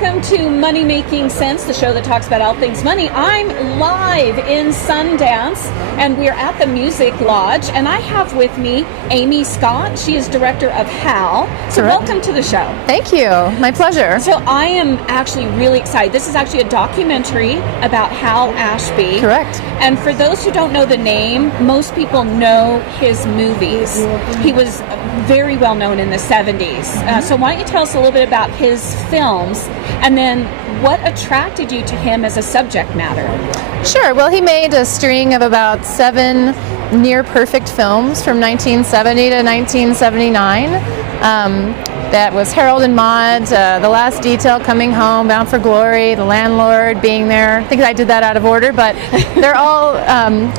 welcome to Money Making Sense, the show that talks about all things money. I'm live in Sundance, and we're at the Music Lodge, and I have with me Amy Scott. She is director of Hal. So welcome to the show. Thank you. My pleasure. So I am actually really excited. This is actually a documentary about Hal Ashby. Correct. And for those who don't know the name, most people know his movies. He was very well known in the 70s. So why don't you tell us a little bit about his films, and then what attracted you to him as a subject matter? Sure. Well, he made a string of about 7 near-perfect films from 1970 to 1979. That was Harold and Maude, The Last Detail, Coming Home, Bound for Glory, The Landlord, Being There. I think I did that out of order, but they're all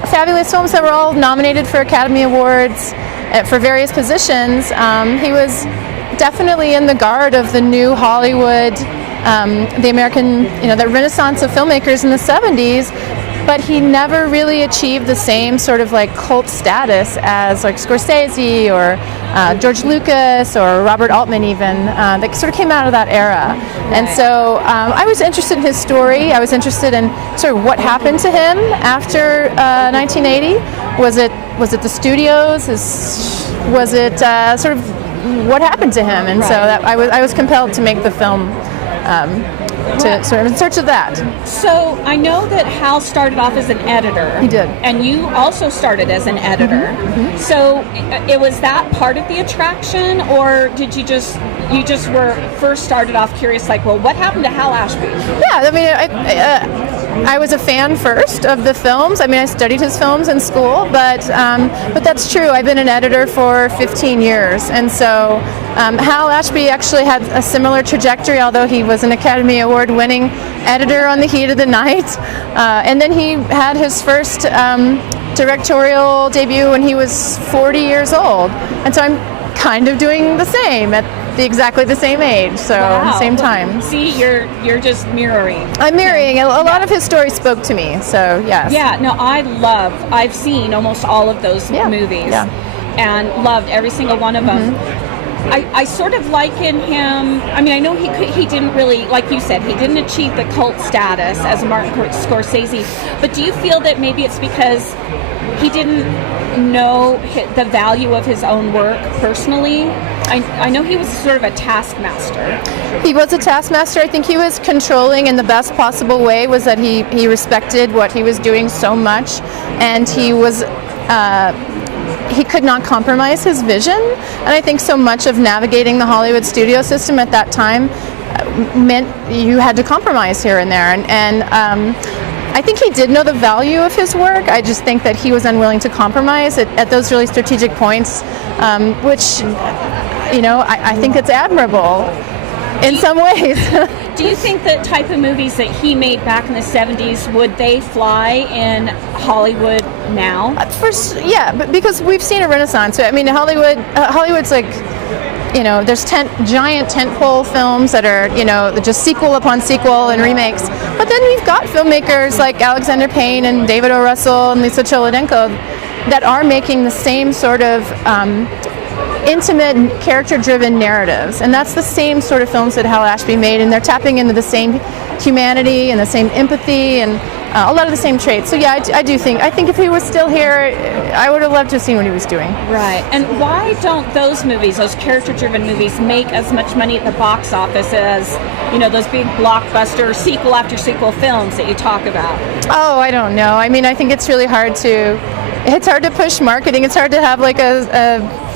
fabulous films that were all nominated for Academy Awards for various positions. He was definitely in the guard of the new Hollywood, the American, the renaissance of filmmakers in the 70s, but he never really achieved the same sort of like cult status as like Scorsese or George Lucas or Robert Altman even, that sort of came out of that era. And so I was interested in his story. I was interested in sort of what happened to him after 1980. Was it the studios? Was it sort of what happened to him? And so that I was compelled to make the film to sort of in search of that. So I know that Hal started off as an editor. He did. And you also started as an editor. So it was that part of the attraction, or did you just were first started off curious, like, well, what happened to Hal Ashby? Yeah, I mean, I was a fan first of the films. I mean, I studied his films in school, but that's true. I've been an editor for 15 years, and so Hal Ashby actually had a similar trajectory, although he was an Academy Award-winning editor on The Heat of the Night, and then he had his first directorial debut when he was 40 years old, and so I'm kind of doing the same at exactly the same age, so same time. See, you're just mirroring. I'm mirroring. A lot of his stories spoke to me, so yes. Yeah, no, I've seen almost all of those movies, and loved every single one of them. I sort of liken him, I mean, I know he didn't really, like you said, he didn't achieve the cult status as Martin Scorsese, but do you feel that maybe it's because he didn't know the value of his own work personally? I know he was sort of a taskmaster. He was a taskmaster. I think he was controlling in the best possible way, was that he respected what he was doing so much, and he could not compromise his vision. And I think so much of navigating the Hollywood studio system at that time meant you had to compromise here and there. And I think he did know the value of his work. I just think that he was unwilling to compromise at those really strategic points, which, I think it's admirable in some ways. Do you think that type of movies that he made back in the 70s, would they fly in Hollywood now? First, yeah, but because we've seen a renaissance. I mean, Hollywood's like, there's giant tentpole films that are, just sequel upon sequel and remakes. But then we've got filmmakers like Alexander Payne and David O. Russell and Lisa Cholodenko that are making the same sort of intimate, character-driven narratives. And that's the same sort of films that Hal Ashby made, and they're tapping into the same humanity and the same empathy and a lot of the same traits. So yeah, I think if he was still here, I would have loved to have seen what he was doing. Right. And why don't those movies, those character-driven movies, make as much money at the box office as, those big blockbuster sequel after sequel films that you talk about? Oh, I don't know. I mean, I think it's really hard to push marketing. It's hard to have like a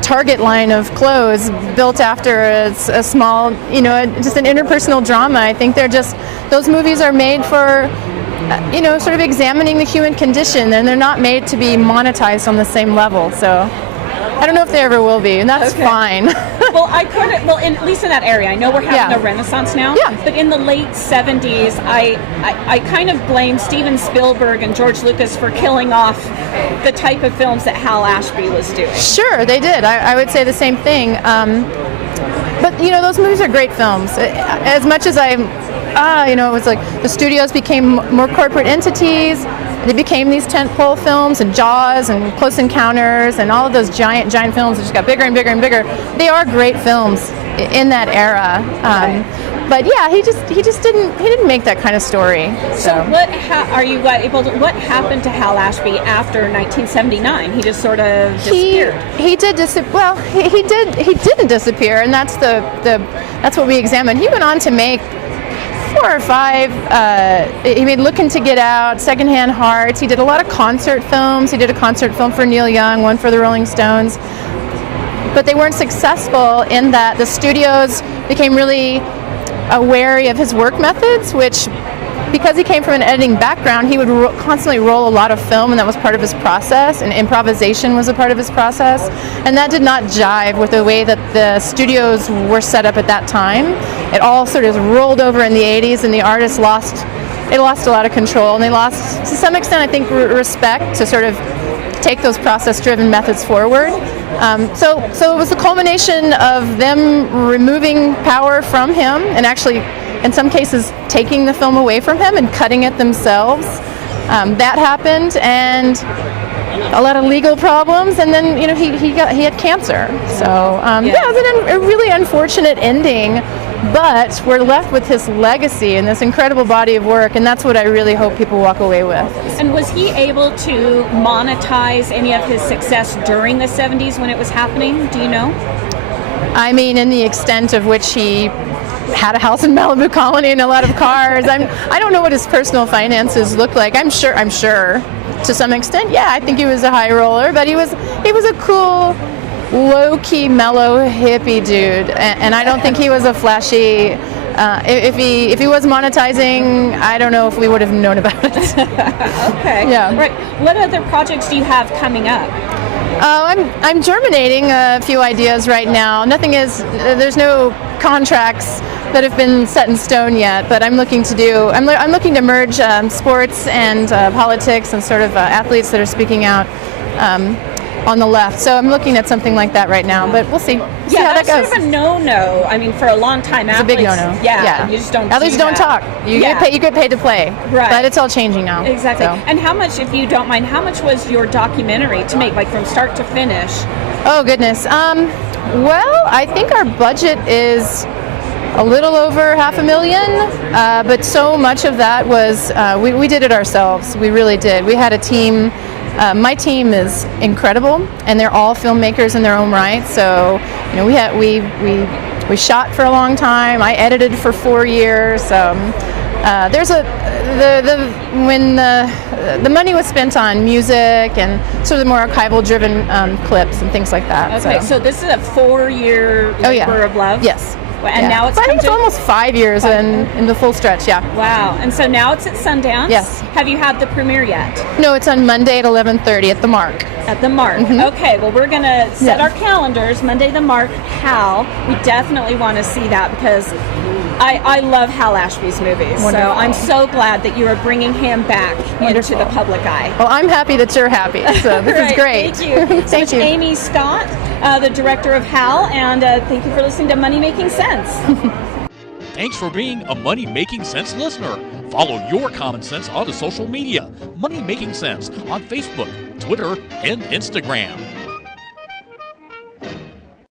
Target line of clothes built after a small, just an interpersonal drama. I think those movies are made for, sort of examining the human condition, and they're not made to be monetized on the same level. So I don't know if they ever will be, and that's fine. Well, at least in that area, I know we're having a renaissance now. Yeah. But in the late 70s, I kind of blame Steven Spielberg and George Lucas for killing off the type of films that Hal Ashby was doing. Sure, they did. I would say the same thing. But those movies are great films. As much as it was like the studios became more corporate entities. They became these tentpole films, and Jaws and Close Encounters and all of those giant films that just got bigger and bigger and bigger. They are great films in that era. But yeah, he just didn't make that kind of story. So what happened to Hal Ashby after 1979? He just sort of disappeared. He didn't disappear, and that's what we examined. He went on to make 4 or 5. He made Looking to Get Out, Secondhand Hearts. He did a lot of concert films. He did a concert film for Neil Young, one for the Rolling Stones. But they weren't successful in that the studios became really wary of his work methods, which, because he came from an editing background, he would constantly roll a lot of film, and that was part of his process, and improvisation was a part of his process, and that did not jive with the way that the studios were set up at that time. It all sort of rolled over in the 80s, and the artists lost a lot of control, and they lost, to some extent, I think, respect to sort of take those process-driven methods forward. So it was a culmination of them removing power from him, and actually, in some cases, taking the film away from him and cutting it themselves. That happened, and a lot of legal problems, and then he had cancer. So it was a really unfortunate ending. But we're left with his legacy and this incredible body of work, and that's what I really hope people walk away with. And was he able to monetize any of his success during the 70s when it was happening? Do you know? I mean, in the extent of which he had a house in Malibu Colony and a lot of cars. I don't know what his personal finances look like. I'm sure to some extent, yeah, I think he was a high roller, but he was a cool, low-key, mellow, hippie dude, and I don't think he was a flashy. If he was monetizing, I don't know if we would have known about it. Okay. Yeah. Right. What other projects do you have coming up? I'm germinating a few ideas right now. There's no contracts that have been set in stone yet, but I'm looking to merge sports and politics and sort of athletes that are speaking out on the left. So I'm looking at something like that right now, but we'll see. How that goes. Sort of a no-no. I mean, for a long time, it's athletes, a big no-no. Yeah. You just don't. Athletes don't talk. You get paid to play. Right. But it's all changing now. Exactly. So. And how much, if you don't mind, how much was your documentary to make, like from start to finish? Oh goodness. Well, I think our budget is a little over $500,000, but so much of that was we did it ourselves. We really did. We had a team. My team is incredible, and they're all filmmakers in their own right. So, we shot for a long time. I edited for 4 years. There's when the money was spent on music and sort of the more archival-driven clips and things like that. Okay, so this is a 4-year labor of love. Yes. And now I think it's almost 5 years in the full stretch, yeah. Wow. And so now it's at Sundance? Yes. Have you had the premiere yet? No, it's on Monday at 11:30 at the Mark. At the Mark. Mm-hmm. Okay, well, we're going to set our calendars. Monday, the Mark. Hal, we definitely want to see that because I love Hal Ashby's movies. Wonderful. So I'm so glad that you are bringing him back into the public eye. Well, I'm happy that you're happy. So this is great. Thank you. Thank you. Amy Scott, the director of Hal, and thank you for listening to Money Making Sense. Thanks for being a Money Making Sense listener. Follow your common sense on social media. Money Making Sense on Facebook, Twitter, and Instagram.